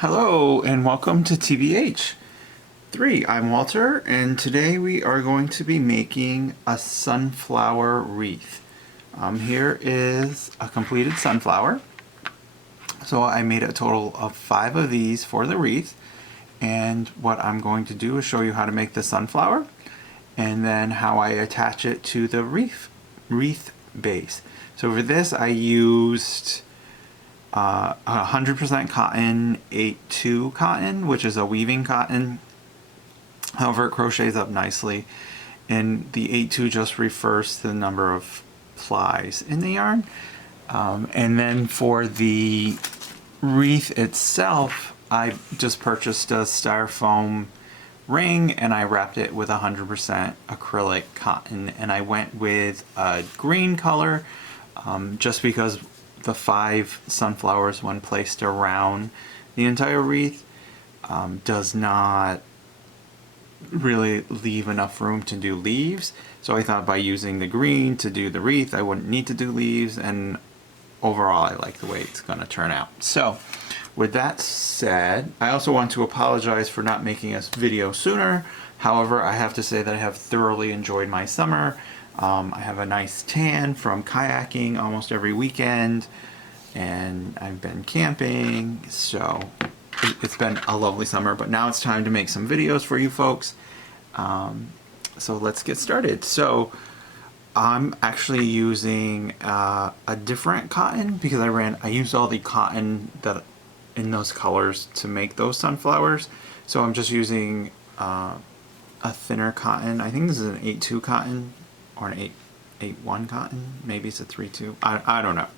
Hello and welcome to TBH 3. I'm Walter and today we are going to be making a sunflower wreath. Here is a completed sunflower. So I made a total of 5 of these for the wreath, and what I'm going to do is show you how to make the sunflower and then how I attach it to the wreath base. So for this I used 100% cotton 8-2 cotton, which is a weaving cotton. However, it crochets up nicely, and the 8-2 just refers to the number of plies in the yarn. And then for the wreath itself, I just purchased a styrofoam ring and I wrapped it with 100% acrylic cotton, and I went with a green color just because the 5 sunflowers, when placed around the entire wreath, does not really leave enough room to do leaves. So I thought by using the green to do the wreath, I wouldn't need to do leaves, and overall I like the way it's going to turn out. So with that said, I also want to apologize for not making a video sooner. However, I have to say that I have thoroughly enjoyed my summer. I have a nice tan from kayaking almost every weekend, and I've been camping, so it's been a lovely summer. But now it's time to make some videos for you folks. So let's get started. So I'm actually using a different cotton because I used all the cotton that in those colors to make those sunflowers. So I'm just using a thinner cotton. I think this is an 8-2 cotton or an 8-1 cotton. Maybe it's a 3-2. I don't know.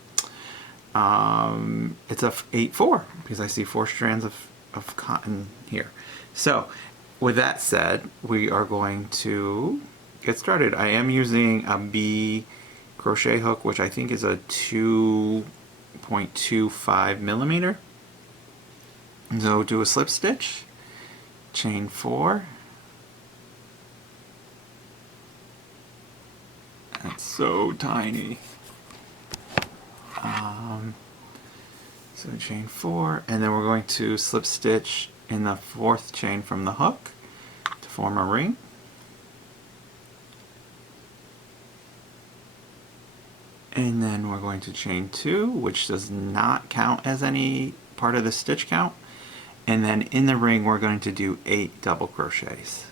It's a 8-4 because I see 4 strands of cotton here. So with that said, we are going to get started. I am using a B crochet hook, which I think is a 2.25 millimeter. So do a slip stitch, chain 4. That's so tiny. So chain 4, and then we're going to slip stitch in the 4th chain from the hook to form a ring. And then we're going to chain 2, which does not count as any part of the stitch count. And then in the ring we're going to do 8 double crochets.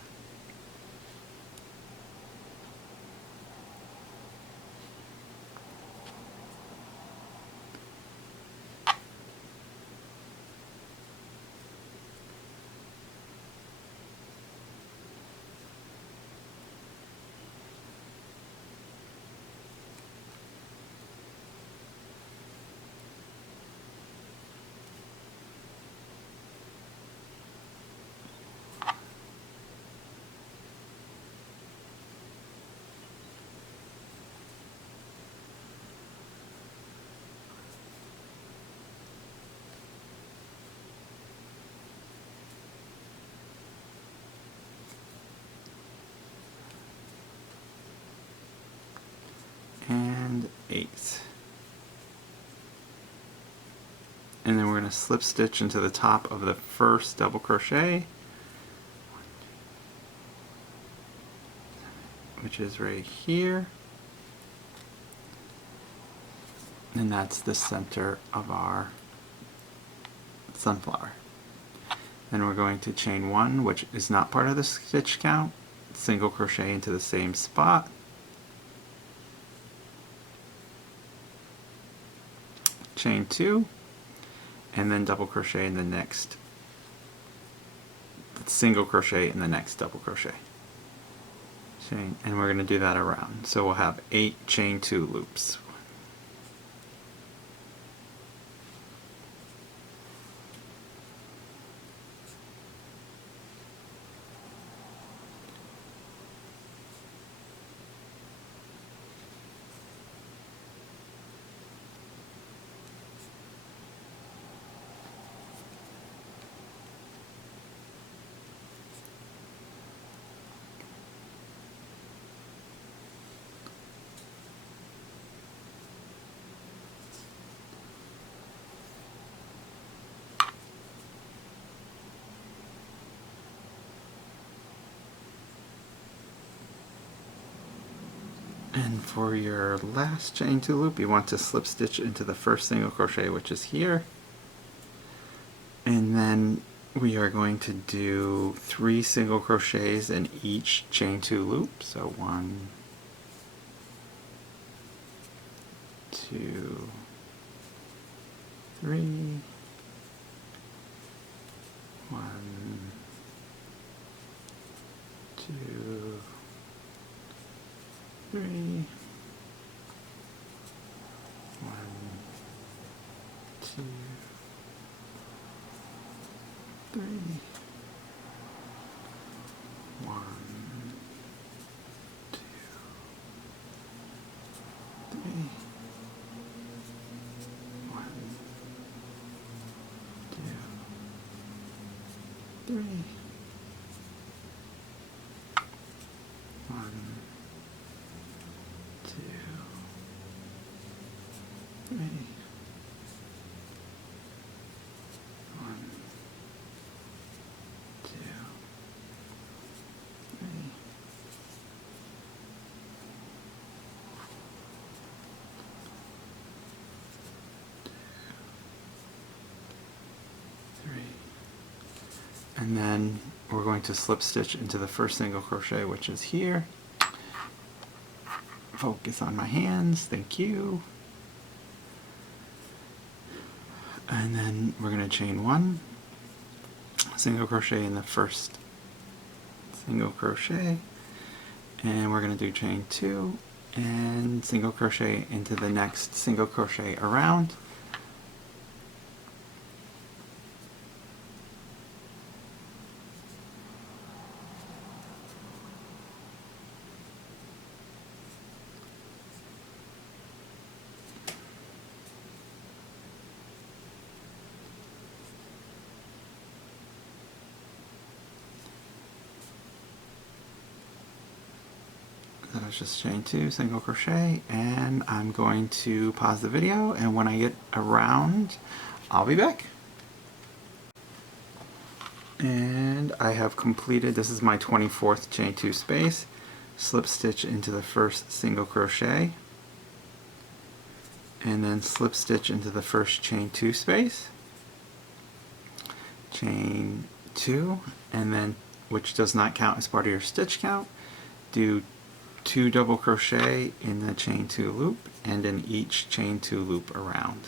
And 8. And then we're going to slip stitch into the top of the first double crochet, which is right here. And that's the center of our sunflower. Then we're going to chain 1, which is not part of the stitch count, single crochet into the same spot. Chain 2, and then double crochet in the next, single crochet in the next double crochet. Chain, and we're going to do that around. So we'll have 8 chain 2 loops. And for your last chain 2 loop, you want to slip stitch into the first single crochet, which is here. And then we are going to do 3 single crochets in each chain 2 loop. So 1, 2, 3, 1, 2, 3, 1, 2, 3, 1, 2, 3, 1, 2, 3, 1, 2, 3, 3. And then we're going to slip stitch into the first single crochet, which is here. Focus on my hands, thank you. And then we're going to chain 1, single crochet in the first single crochet, and we're going to do chain 2 and single crochet into the next single crochet around. That was just chain 2, single crochet, and I'm going to pause the video, and when I get around, I'll be back. And I have completed, this is my 24th chain 2 space, slip stitch into the first single crochet, and then slip stitch into the first chain 2 space, chain 2, and then, which does not count as part of your stitch count, do 2 double crochet in the chain 2 loop and in each chain 2 loop around.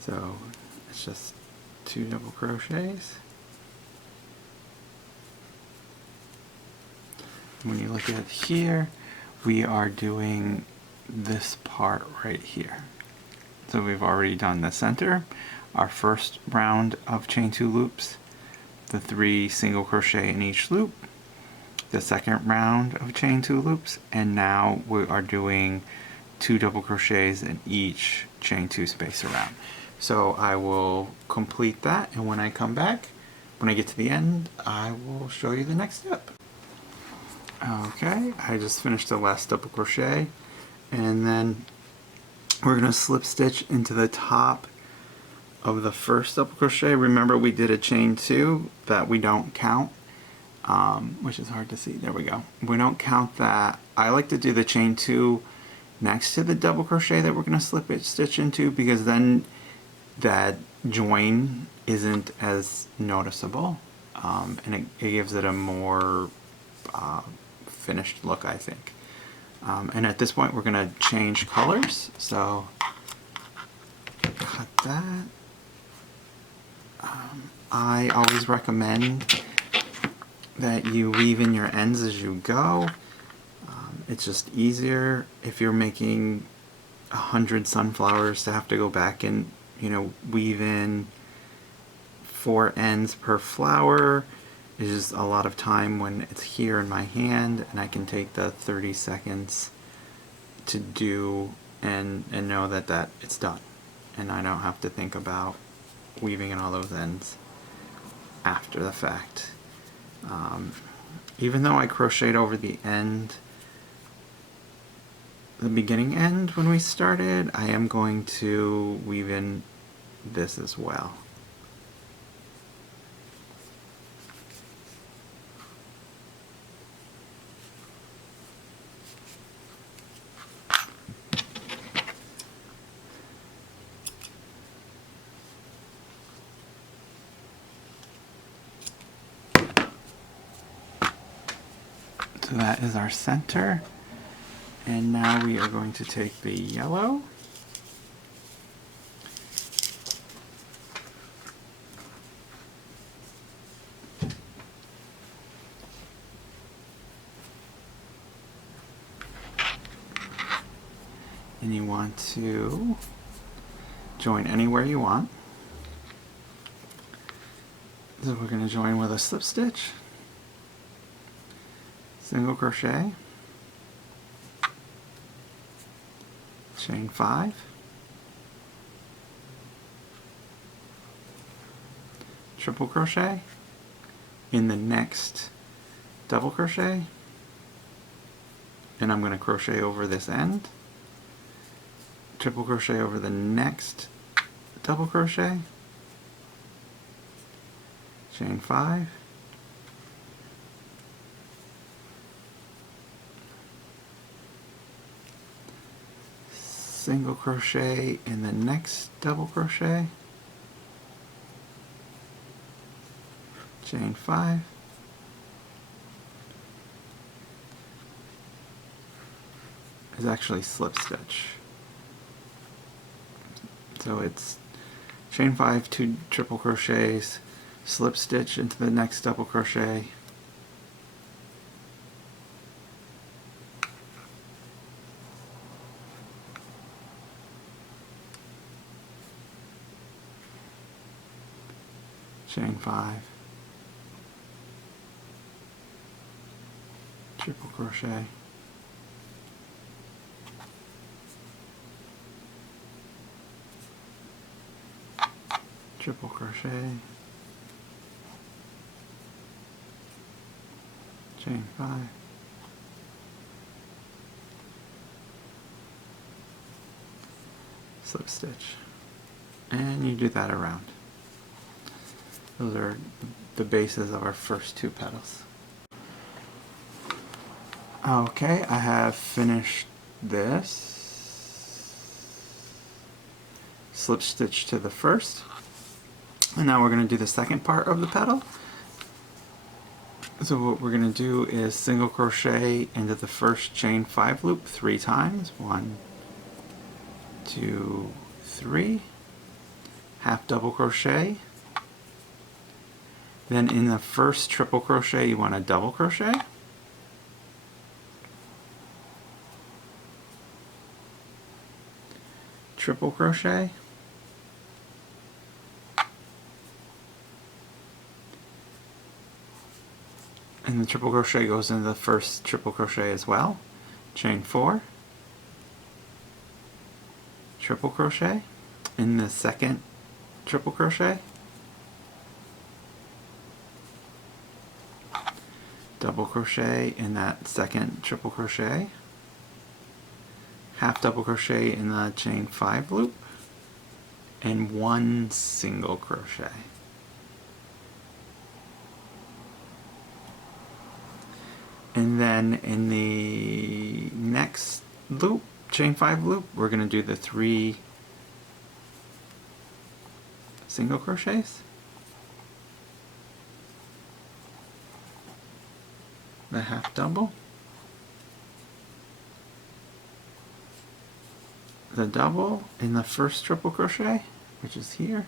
So it's just 2 double crochets. When you look at here, we are doing this part right here. So we've already done the center, our first round of chain 2 loops, the 3 single crochet in each loop, the second round of chain 2 loops, and now we are doing 2 double crochets in each chain 2 space around. So I will complete that, and when I come back, when I get to the end, I will show you the next step. Okay, I just finished the last double crochet, and then we're going to slip stitch into the top of the first double crochet. Remember, we did a chain 2 that we don't count, which is hard to see. There we go. We don't count that. I like to do the chain 2 next to the double crochet that we're going to slip stitch into, because then that join isn't as noticeable, and it gives it a more finished look, I think. And at this point we're going to change colors, so cut that. I always recommend that you weave in your ends as you go. It's just easier if you're making 100 sunflowers to have to go back and, you know, weave in 4 ends per flower. It's just a lot of time when it's here in my hand, and I can take the 30 seconds to do and know that it's done, and I don't have to think about weaving in all those ends after the fact. Even though I crocheted over the end, the beginning end when we started, I am going to weave in this as well. So that is our center. And now we are going to take the yellow and you want to join anywhere you want. So we're going to join with a slip stitch, single crochet, chain 5, triple crochet, in the next double crochet, and I'm going to crochet over this end, triple crochet over the next double crochet, chain 5, single crochet in the next double crochet, chain 5, is actually slip stitch. So it's chain 5, 2 triple crochets, slip stitch into the next double crochet, chain 5, triple crochet, triple crochet, chain 5, slip stitch, and you do that around. Those are the bases of our first 2 petals. Okay, I have finished this. Slip stitch to the first. And now we're going to do the second part of the petal. So what we're going to do is single crochet into the first chain 5 loop 3 times. 1, 2, 3. Half double crochet. Then in the first triple crochet you want to double crochet. Triple crochet. And the triple crochet goes into the first triple crochet as well. Chain 4. Triple crochet in the second triple crochet. Double crochet in that second triple crochet, half double crochet in the chain 5 loop, and 1 single crochet. And then in the next loop, chain 5 loop, we're going to do the 3 single crochets, the half double, the double in the first triple crochet, which is here,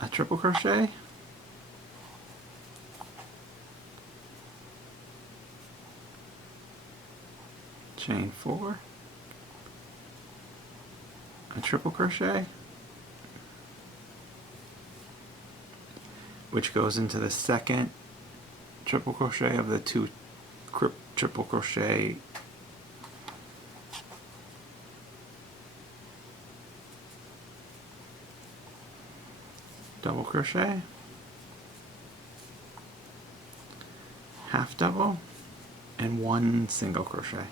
a triple crochet, chain 4, a triple crochet, which goes into the second triple crochet of the 2 triple crochet double crochet, half double, and 1 single crochet.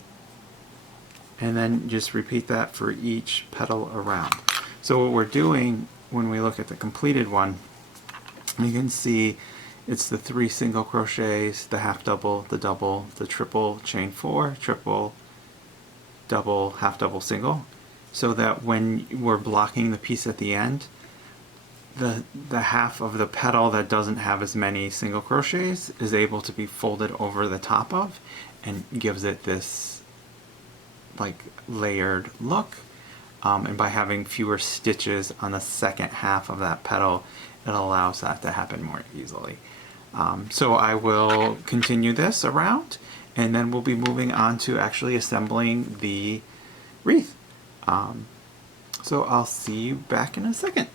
and then just repeat that for each petal around. So what we're doing when we look at the completed one, you can see it's the 3 single crochets, the half double, the double, the triple, chain 4, triple, double, half double, single, so that when we're blocking the piece at the end, the half of the petal that doesn't have as many single crochets is able to be folded over the top of, and gives it this like layered look. And by having fewer stitches on the second half of that petal, it allows that to happen more easily. So I will continue this around, and then we'll be moving on to actually assembling the wreath. So I'll see you back in a second.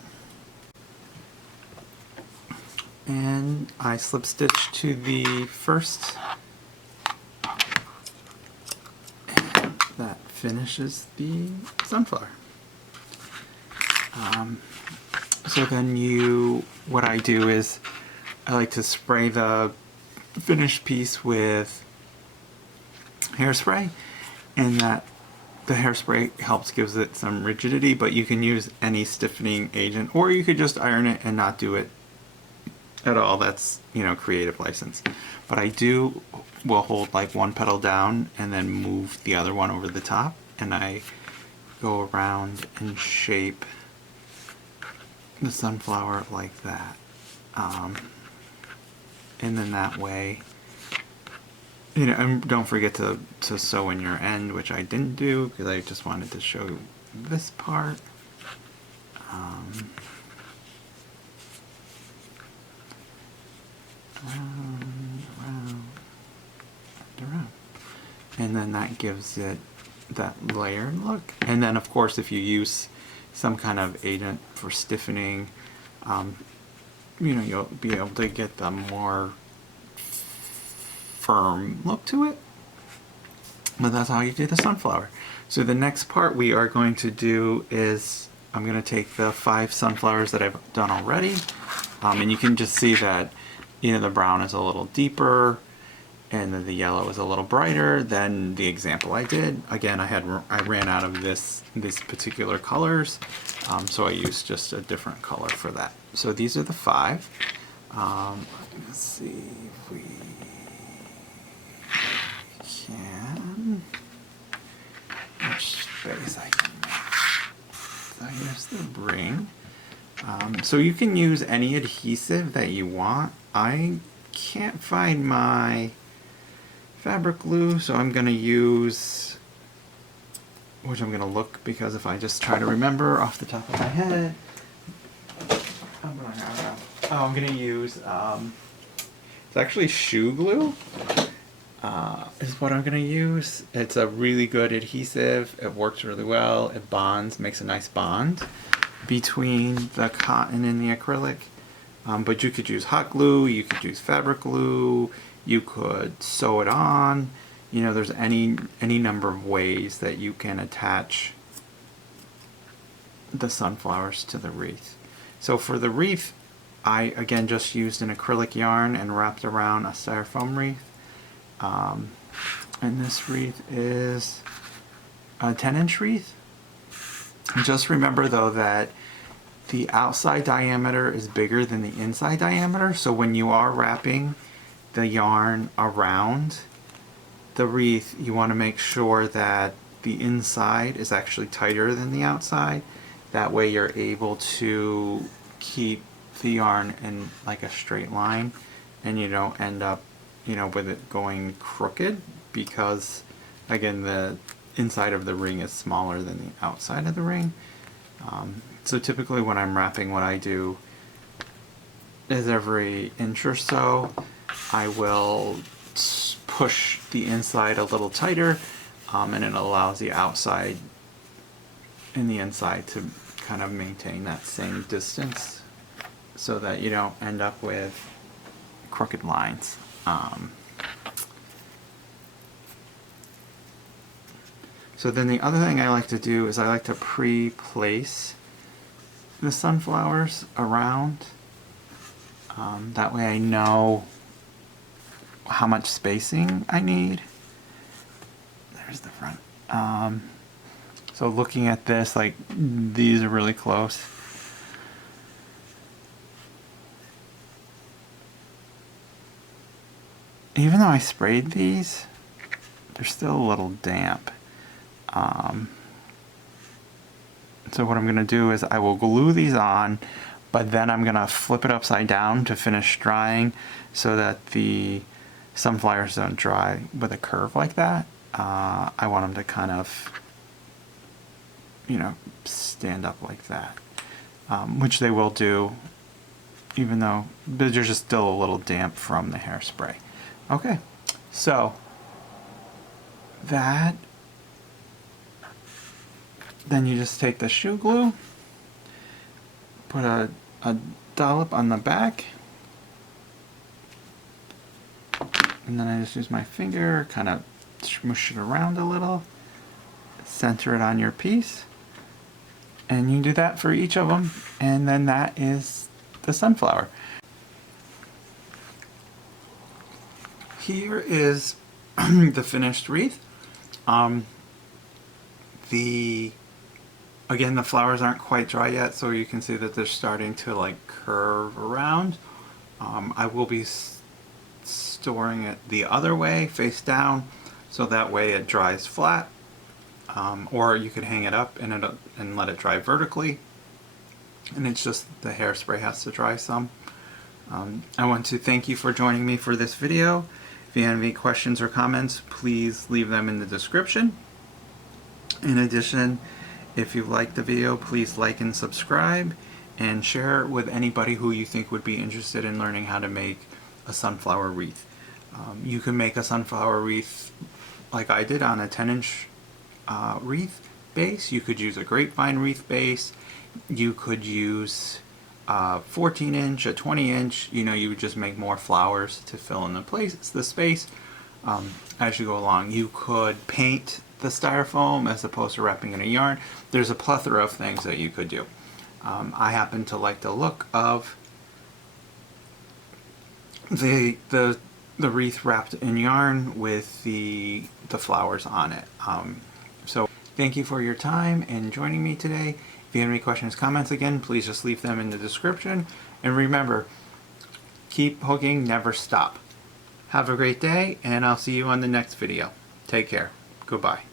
And I slip stitch to the first, and that finishes the sunflower. So then what I do is I like to spray the finished piece with hairspray, and that the hairspray gives it some rigidity, but you can use any stiffening agent, or you could just iron it and not do it at all. That's, creative license. But I will hold like one petal down and then move the other one over the top, and I go around and shape the sunflower like that. And then that way, and don't forget to sew in your end, which I didn't do because I just wanted to show this part. Around. And then that gives it that layered look. And then of course if you use some kind of agent for stiffening, you'll be able to get the more firm look to it. But that's how you do the sunflower. So the next part we are going to do is I'm going to take the 5 sunflowers that I've done already, and you can just see that the brown is a little deeper and then the yellow is a little brighter than the example I did. Again, I ran out of these particular colors, so I used just a different color for that. So these are the 5. Let's see if we can, which space I can make. So here's the ring. So you can use any adhesive that you want. I can't find my fabric glue, so I'm going to use, which I'm going to look, because if I just try to remember off the top of my head, I'm going to use, it's actually shoe glue, is what I'm going to use. It's a really good adhesive. It works really well. It bonds, makes a nice bond between the cotton and the acrylic. But you could use hot glue, you could use fabric glue, you could sew it on. There's any number of ways that you can attach the sunflowers to the wreath. So for the wreath, I again just used an acrylic yarn and wrapped around a styrofoam wreath. And this wreath is a 10-inch wreath. Just remember though that the outside diameter is bigger than the inside diameter, so when you are wrapping the yarn around the wreath, you want to make sure that the inside is actually tighter than the outside. That way you're able to keep the yarn in like a straight line, and you don't end up with it going crooked, because again the inside of the ring is smaller than the outside of the ring. So typically when I'm wrapping, what I do is every inch or so I will push the inside a little tighter, and it allows the outside and the inside to kind of maintain that same distance, so that you don't end up with crooked lines. So then the other thing I like to do is I like to pre-place the sunflowers around. That way I know how much spacing I need. There's the front. So looking at this, like, these are really close. Even though I sprayed these, they're still a little damp. So what I'm going to do is I will glue these on, but then I'm going to flip it upside down to finish drying so that the sunflowers don't dry with a curve like that. I want them to kind of, you know, stand up like that, which they will do, even though they're just still a little damp from the hairspray. Okay, so that, then you just take the shoe glue, put a dollop on the back, and then I just use my finger, kind of smush it around a little, center it on your piece, and you do that for each of them, and then that is the sunflower. Here is the finished wreath. Again, the flowers aren't quite dry yet, so you can see that they're starting to like curve around. I will be storing it the other way, face down, so that way it dries flat. Or you could hang it up and let it dry vertically. And it's just the hairspray has to dry some. I want to thank you for joining me for this video. If you have any questions or comments, please leave them in the description. In addition, if you liked the video, please like and subscribe and share it with anybody who you think would be interested in learning how to make a sunflower wreath. You can make a sunflower wreath like I did on a 10-inch wreath base. You could use a grapevine wreath base. You could use 14-inch, a 20-inch. You know, you would just make more flowers to fill in the space as you go along. You could paint the styrofoam as opposed to wrapping in a yarn. There's a plethora of things that you could do. I happen to like the look of the wreath wrapped in yarn with the flowers on it. So thank you for your time and joining me today. If you have any questions, comments, again, please just leave them in the description. And remember, keep hooking, never stop. Have a great day, and I'll see you on the next video. Take care. Goodbye.